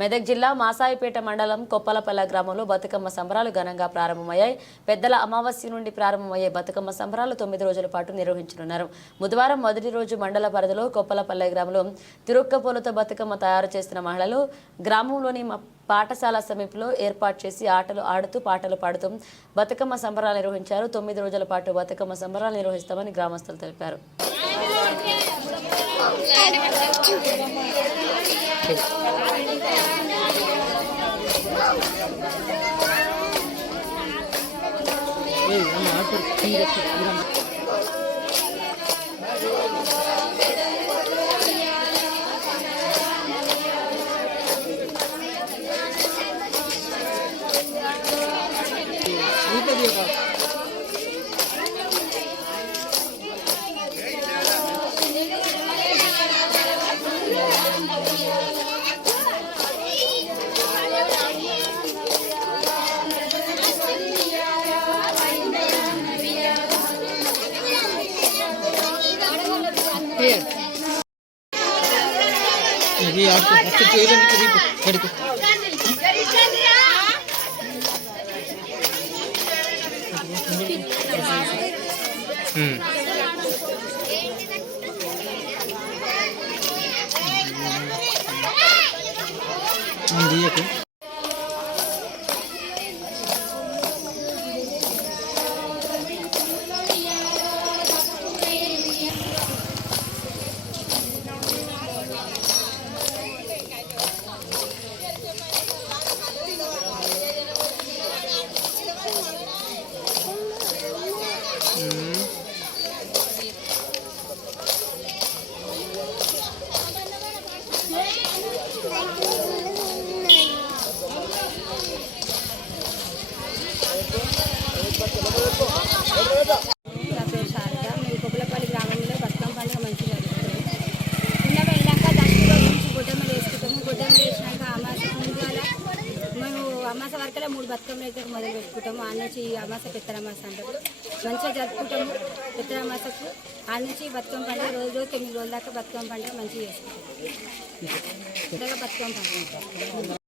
మెదక్ జిల్లా మాసాయిపేట మండలం కొప్పలపల్ల గ్రామంలో బతుకమ్మ సంబరాలు ఘనంగా ప్రారంభమయ్యాయి. పెద్దల అమావాస్య నుండి ప్రారంభమయ్యే బతుకమ్మ సంబరాలు 9 రోజుల పాటు నిర్వహించనున్నారు. బుధవారం మొదటి రోజు మండల పరిధిలో కొప్పలపల్ల గ్రామంలో తిరుక్కపూలతో బతుకమ్మ తయారు చేస్తున్న మహిళలు గ్రామంలోని పాఠశాల సమీపంలో ఏర్పాటు చేసి ఆటలు ఆడుతూ పాటలు పాడుతూ బతుకమ్మ సంబరాలు నిర్వహించారు. 9 రోజుల పాటు బతుకమ్మ సంబరాలు నిర్వహిస్తామని గ్రామస్తులు తెలిపారు. ये आपको अच्छे ट्रेलर की खड़ी को दिए को అమాస వరకలే 3 బతుకమ్మలు అయితే మొదలు పెట్టుకుంటాము. ఆ నుంచి అమాస పెత్తరమాస అంటారు. మంచిగా జరుపుకుంటాము. పెత్తరమాసకు ఆ నుంచి బతుకమ్మ పండుగ రోజు 9 రోజుల దాకా బతుకమ్మ పండుగ మంచిగా చేసుకుంటాము. బతుకమ్మ పండుగ